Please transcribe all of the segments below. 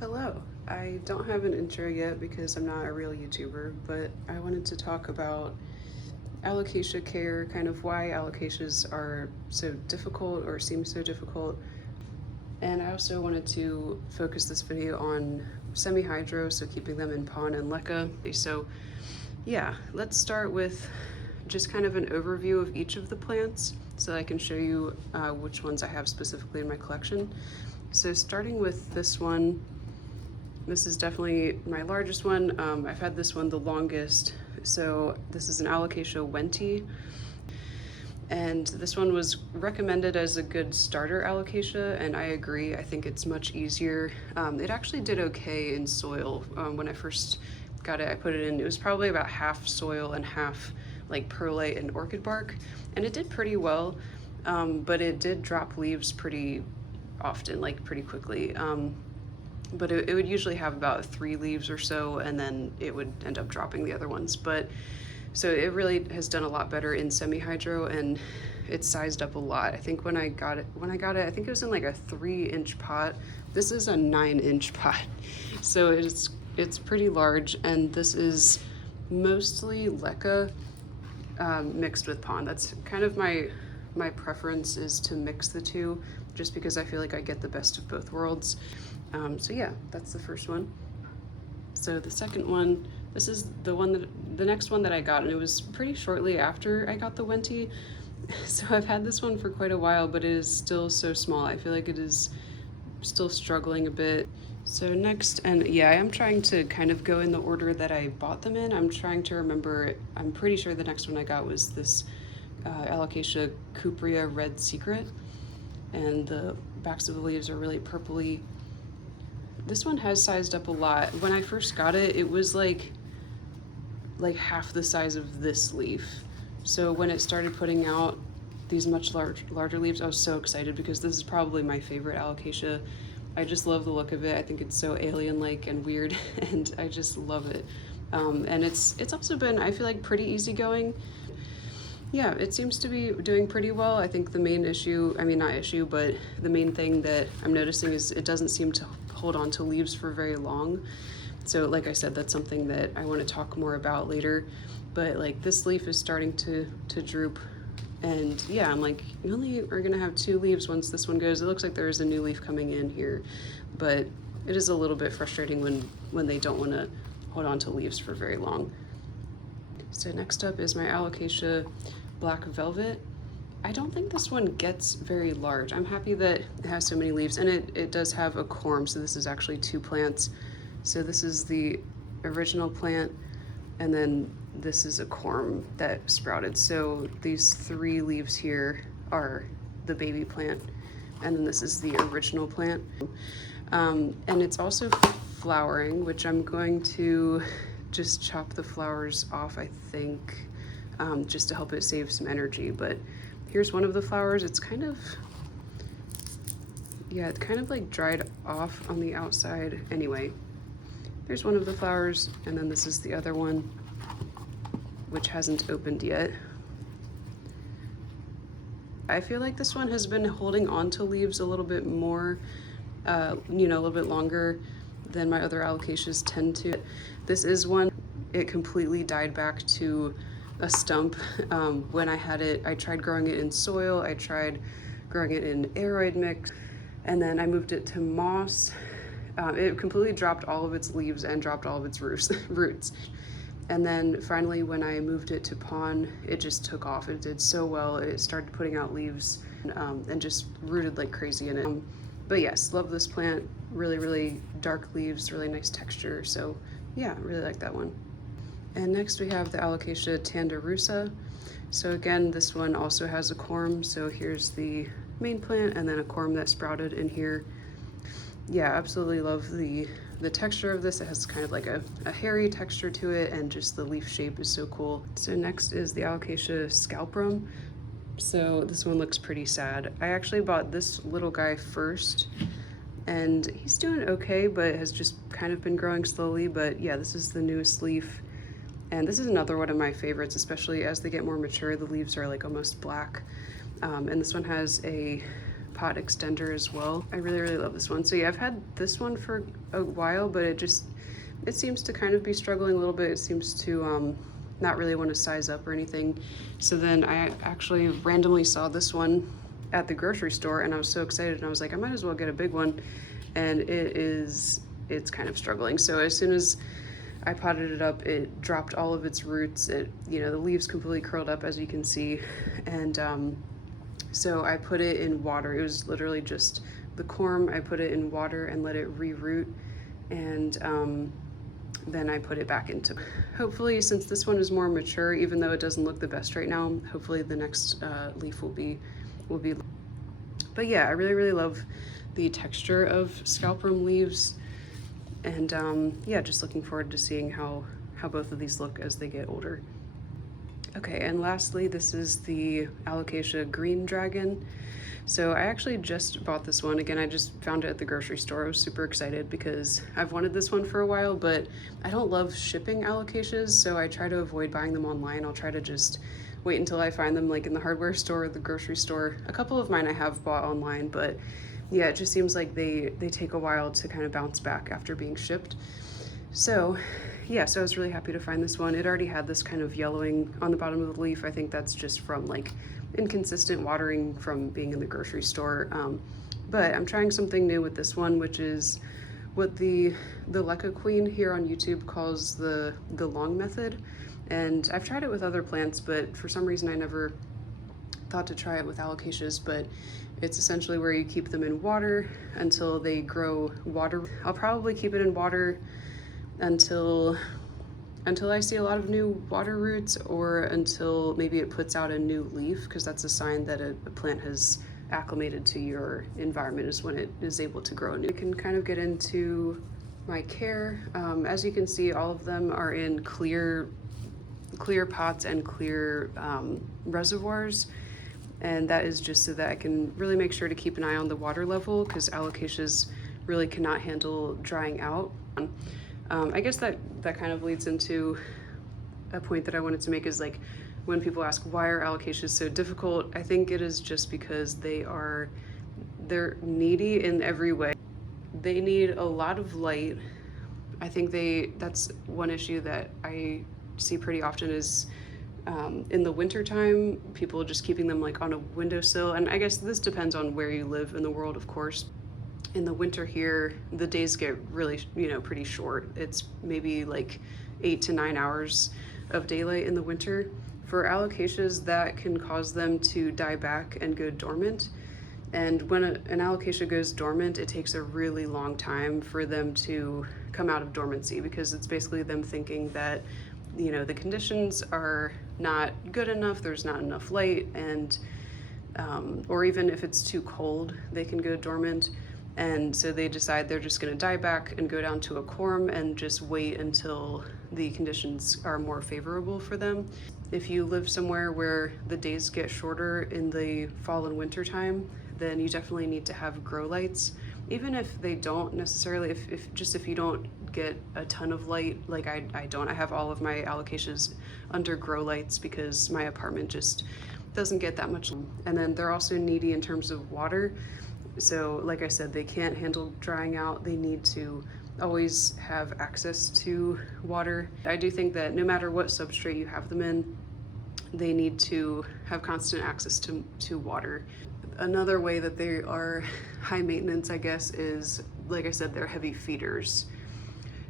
Hello. I don't have an intro yet because I'm not a real YouTuber, but I wanted to talk about alocasia care, kind of why alocasias are so difficult or seem so difficult. And I also wanted to focus this video on semi-hydro, so keeping them in pon and leca. So yeah, let's start with just kind of an overview of each of the plants so I can show you which ones I have specifically in my collection. So starting with this one, this is definitely my largest one. I've had this one the longest. So this is an Alocasia Wenti. And this one was recommended as a good starter alocasia, and I agree. I think it's much easier. It actually did okay in soil. When I first got it, I put it in, it was probably about half soil and half like perlite and orchid bark, and it did pretty well, but it did drop leaves pretty often, like pretty quickly. But it would usually have about 3 leaves or so, and then it would end up dropping the other ones. But so it really has done a lot better in semi-hydro, and it's sized up a lot. I think when I got it, I think it was in like a 3-inch pot. This is a 9-inch pot, so it's pretty large, and this is mostly leca mixed with pon. That's kind of my preference, is to mix the two, just because I feel like I get the best of both worlds. So yeah, that's the first one. So the second one, this is the next one that I got, and it was pretty shortly after I got the Wenti. So I've had this one for quite a while, but it is still so small. I feel like it is still struggling a bit. So next, and yeah, I am trying to kind of go in the order that I bought them in. I'm trying to remember, I'm pretty sure the next one I got was this Alocasia Cuprea Red Secret, and the backs of the leaves are really purpley. This one has sized up a lot. When I first got it, it was like half the size of this leaf. So when it started putting out these much larger leaves, I was so excited, because this is probably my favorite alocasia. I just love the look of it. I think it's so alien-like and weird, and I just love it. And it's also been, I feel like, pretty easygoing. Yeah, it seems to be doing pretty well. I think the main issue, I mean, not issue, but the main thing that I'm noticing is it doesn't seem to hold on to leaves for very long. So like I said, that's something that I want to talk more about later. But like, this leaf is starting to droop, and yeah, I'm like, you only are gonna have 2 leaves once this one goes. It looks like there is a new leaf coming in here, but it is a little bit frustrating when they don't want to hold on to leaves for very long. So next up is my Alocasia Black Velvet. I don't think this one gets very large. I'm happy that it has so many leaves, and it does have a corm, so this is actually 2 plants. So this is the original plant, and then this is a corm that sprouted. So these 3 leaves here are the baby plant, and then this is the original plant. And it's also flowering, which I'm going to just chop the flowers off, I think, just to help it save some energy. But here's one of the flowers. It's kind of, yeah, it's kind of like dried off on the outside. Anyway, there's one of the flowers, and then this is the other one, which hasn't opened yet. I feel like this one has been holding on to leaves a little bit more, a little bit longer than my other alocasias tend to. This is one, it completely died back to a stump. When I had it, I tried growing it in soil, I tried growing it in aeroid mix, and then I moved it to moss. It completely dropped all of its leaves and dropped all of its roots. And then finally, when I moved it to pon, it just took off. It did so well. It started putting out leaves, and just rooted like crazy in it. But yes, love this plant. Really, really dark leaves, really nice texture. So yeah, really like that one. And next we have the Alocasia Tanderusa. So again, this one also has a corm. So here's the main plant, and then a corm that sprouted in here. Yeah, absolutely love the texture of this. It has kind of like a hairy texture to it, and just the leaf shape is so cool. So next is the Alocasia Scalprum. So this one looks pretty sad. I actually bought this little guy first, and he's doing okay, but has just kind of been growing slowly. But yeah, this is the newest leaf. And this is another one of my favorites, especially as they get more mature. The leaves are like almost black. And this one has a pot extender as well. I really, really love this one. So yeah, I've had this one for a while, but it seems to kind of be struggling a little bit. It seems to not really want to size up or anything. So then I actually randomly saw this one at the grocery store and I was so excited and I was like, I might as well get a big one. And it's kind of struggling. So as soon as I potted it up, it dropped all of its roots. The leaves completely curled up, as you can see. And so I put it in water. It was literally just the corm. I put it in water and let it reroot. And then I put it back into. Hopefully, since this one is more mature, even though it doesn't look the best right now, hopefully the next leaf will be. But yeah, I really, really love the texture of scalprum leaves. And yeah, just looking forward to seeing how both of these look as they get older. Okay, and lastly, this is the Alocasia green dragon. So I actually just bought this one. Again, I just found it at the grocery store. I was super excited because I've wanted this one for a while, but I don't love shipping Alocasias, so I try to avoid buying them online. I'll try to just wait until I find them like in the hardware store or the grocery store. A couple of mine I have bought online, but yeah, it just seems like they take a while to kind of bounce back after being shipped. So yeah, so I was really happy to find this one. It already had this kind of yellowing on the bottom of the leaf. I think that's just from like inconsistent watering from being in the grocery store. But I'm trying something new with this one, which is what the leca queen here on YouTube calls the long method. And I've tried it with other plants, but for some reason I never thought to try it with alocasias. But it's essentially where you keep them in water until they grow water. I'll probably keep it in water until I see a lot of new water roots, or until maybe it puts out a new leaf, because that's a sign that a plant has acclimated to your environment, is when it is able to grow new. I can kind of get into my care. As you can see, all of them are in clear pots and clear reservoirs. And that is just so that I can really make sure to keep an eye on the water level, because alocasias really cannot handle drying out. I guess that kind of leads into a point that I wanted to make, is like, when people ask why are alocasias so difficult, I think it is just because they're needy in every way. They need a lot of light. I think that's one issue that I see pretty often is in the winter time, people just keeping them like on a windowsill. And I guess this depends on where you live in the world, of course. In the winter here, the days get really, pretty short. It's maybe like 8 to 9 hours of daylight in the winter. For alocasias, that can cause them to die back and go dormant. And when an alocasia goes dormant, it takes a really long time for them to come out of dormancy, because it's basically them thinking that, the conditions are not good enough, there's not enough light, and or even if it's too cold, they can go dormant. And so they decide they're just going to die back and go down to a corm and just wait until the conditions are more favorable for them. If you live somewhere where the days get shorter in the fall and winter time, then you definitely need to have grow lights. Even if they don't necessarily, if you don't get a ton of light, like I don't. I have all of my alocasias under grow lights because my apartment just doesn't get that much. And then they're also needy in terms of water. So like I said, they can't handle drying out. They need to always have access to water. I do think that no matter what substrate you have them in, they need to have constant access to water. Another way that they are high maintenance, I guess, is, like I said, they're heavy feeders.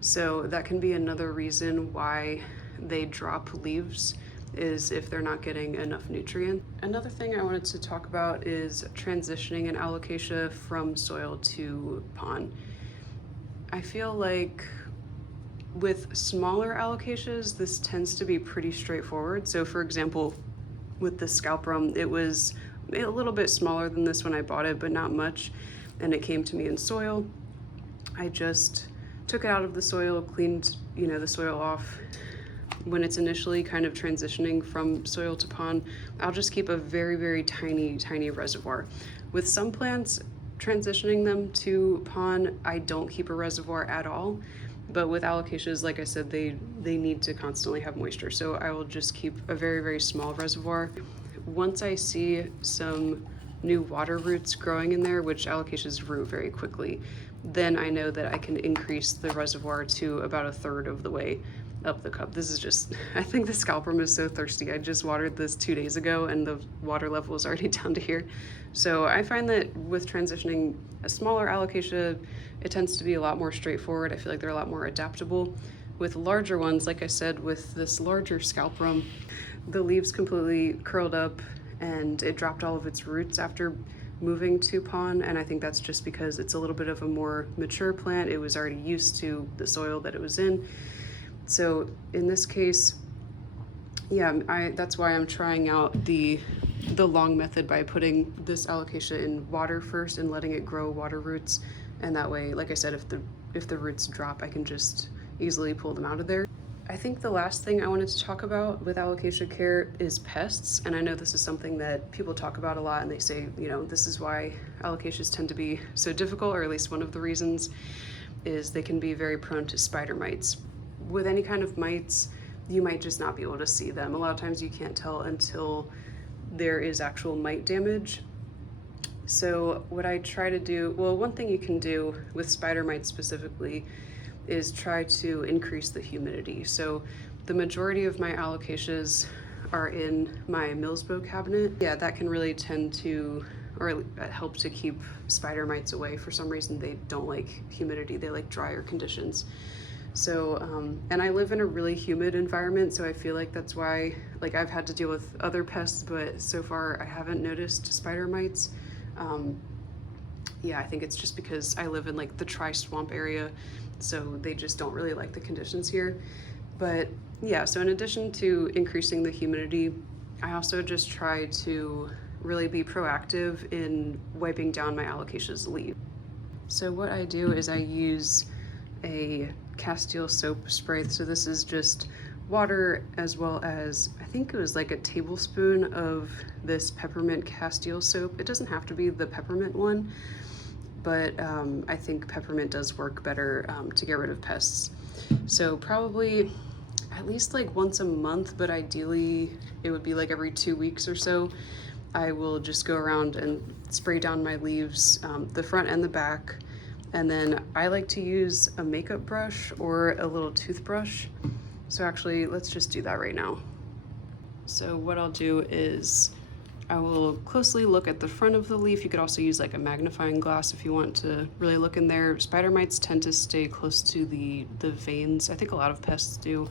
So that can be another reason why they drop leaves, is if they're not getting enough nutrient. Another thing I wanted to talk about is transitioning an alocasia from soil to pond. I feel like with smaller alocasias, this tends to be pretty straightforward. So for example, with the scalprum, it was a little bit smaller than this when I bought it, but not much. And it came to me in soil. I just took it out of the soil, cleaned, the soil off. When it's initially kind of transitioning from soil to pond, I'll just keep a very, very tiny, tiny reservoir. With some plants, transitioning them to pond, I don't keep a reservoir at all. But with alocasias, like I said, they need to constantly have moisture. So I will just keep a very, very small reservoir. Once I see some new water roots growing in there, which alocasias root very quickly, then I know that I can increase the reservoir to about 1/3 of the way up the cup. This is just, I think the scalprum is so thirsty. I just watered this 2 days ago and the water level is already down to here. So I find that with transitioning a smaller alocasia, it tends to be a lot more straightforward. I feel like they're a lot more adaptable. With larger ones, like I said, with this larger scalprum, the leaves completely curled up and it dropped all of its roots after moving to pon, and I think that's just because it's a little bit of a more mature plant. It was already used to the soil that it was in. So in this case, yeah, that's why I'm trying out the long method by putting this alocasia in water first and letting it grow water roots, and that way, like I said, if the roots drop, I can just easily pull them out of there. I think the last thing I wanted to talk about with alocasia care is pests, and I know this is something that people talk about a lot, and they say, you know, this is why alocasias tend to be so difficult, or at least one of the reasons is they can be very prone to spider mites. With any kind of mites, you might just not be able to see them. A lot of times you can't tell until there is actual mite damage. So what I try to do, well, one thing you can do with spider mites specifically is try to increase the humidity. So the majority of my alocasias are in my Millsbow cabinet. Yeah, that can really tend to, or help to keep spider mites away. For some reason, they don't like humidity, they like drier conditions. So, and I live in a really humid environment, so I feel like that's why, like, I've had to deal with other pests, but so far I haven't noticed spider mites. Yeah, I think it's just because I live in like the tri-swamp area, so they just don't really like the conditions here. But yeah, so in addition to increasing the humidity, I also just try to really be proactive in wiping down my alocasia's leaves. So what I do is I use a Castile soap spray. So this is just water as well as, I think it was like a tablespoon of this peppermint Castile soap. It doesn't have to be the peppermint one, but I think peppermint does work better to get rid of pests. So probably at least like once a month, but ideally it would be like every 2 weeks or so. I will just go around and spray down my leaves, the front and the back. And then I like to use a makeup brush or a little toothbrush. So actually, let's just do that right now. So what I'll do is I will closely look at the front of the leaf. You could also use like a magnifying glass if you want to really look in there. Spider mites tend to stay close to the veins. I think a lot of pests do.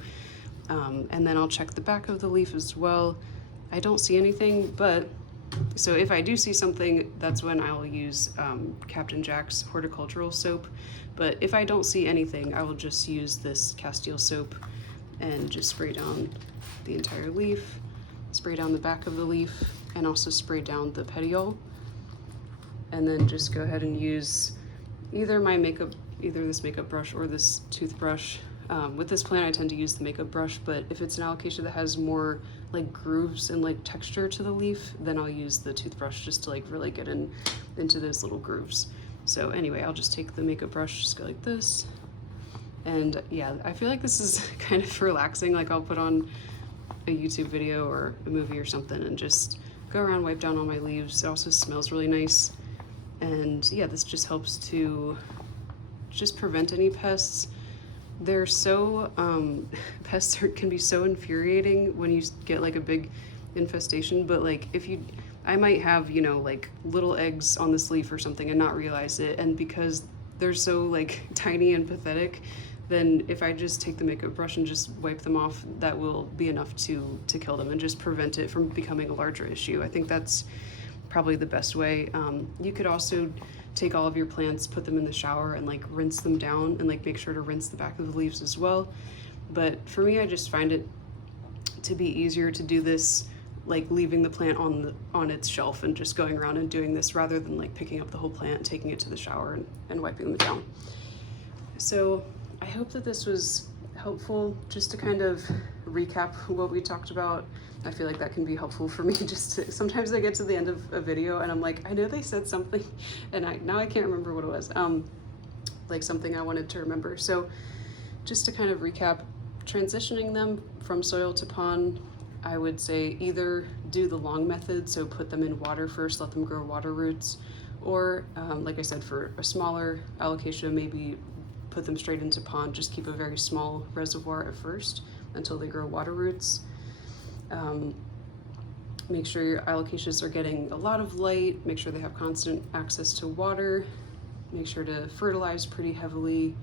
And then I'll check the back of the leaf as well. I don't see anything, but so if I do see something, that's when I'll use Captain Jack's horticultural soap. But if I don't see anything, I will just use this Castile soap and just spray down the entire leaf, spray down the back of the leaf, and also spray down the petiole. And then just go ahead and use either this makeup brush or this toothbrush. With this plant, I tend to use the makeup brush, but if it's an alocasia that has more like grooves and like texture to the leaf, then I'll use the toothbrush just to like really get into those little grooves. So anyway, I'll just take the makeup brush, just go like this. And yeah, I feel like this is kind of relaxing. Like I'll put on a YouTube video or a movie or something and just go around, wipe down all my leaves. It also smells really nice. And yeah, this just helps to just prevent any pests. They're so, pests can be so infuriating when you get like a big infestation, but like I might have, you know, like little eggs on this leaf or something and not realize it. And because they're so like tiny and pathetic, then if I just take the makeup brush and just wipe them off, that will be enough to kill them and just prevent it from becoming a larger issue. I think that's probably the best way. You could also take all of your plants, put them in the shower and like rinse them down and like make sure to rinse the back of the leaves as well. But for me, I just find it to be easier to do this like leaving the plant on its shelf and just going around and doing this rather than like picking up the whole plant, taking it to the shower and wiping them down. So I hope that this was helpful just to kind of recap what we talked about. I feel like that can be helpful for me just to, sometimes I get to the end of a video and I'm like, I know they said something and now I can't remember what it was, like something I wanted to remember. So just to kind of recap, transitioning them from soil to pon, I would say either do the long method, so put them in water first, let them grow water roots, or like I said, for a smaller alocasia, maybe put them straight into pond, just keep a very small reservoir at first until they grow water roots. Make sure your alocasias are getting a lot of light, make sure they have constant access to water, make sure to fertilize pretty heavily,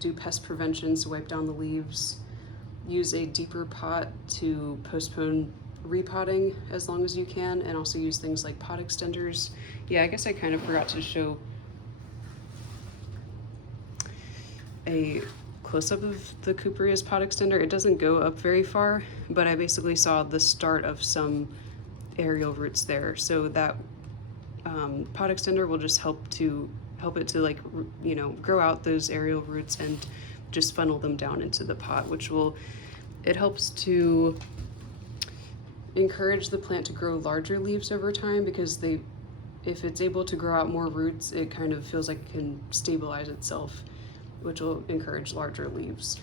do pest prevention, so wipe down the leaves, use a deeper pot to postpone repotting as long as you can, and also use things like pot extenders. Yeah, I guess I kind of forgot to show a close-up of the Cooperia's pot extender. It doesn't go up very far, but I basically saw the start of some aerial roots there. So that pot extender will just help it to, like, you know, grow out those aerial roots and just funnel them down into the pot, which will, it helps to encourage the plant to grow larger leaves over time, because if it's able to grow out more roots, it kind of feels like it can stabilize itself, which will encourage larger leaves.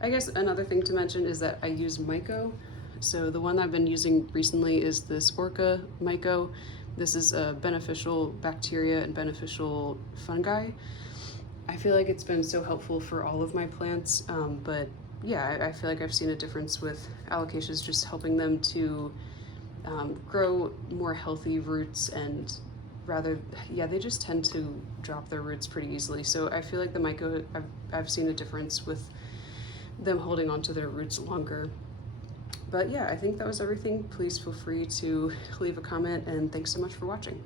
I guess another thing to mention is that I use myco. So the one that I've been using recently is this Orca myco. This is a beneficial bacteria and beneficial fungi. I feel like it's been so helpful for all of my plants, but yeah, I feel like I've seen a difference with alocasias, just helping them to grow more healthy roots, and they just tend to drop their roots pretty easily. So I feel like the myco, I've seen a difference with them holding onto their roots longer. But yeah, I think that was everything. Please feel free to leave a comment, and thanks so much for watching.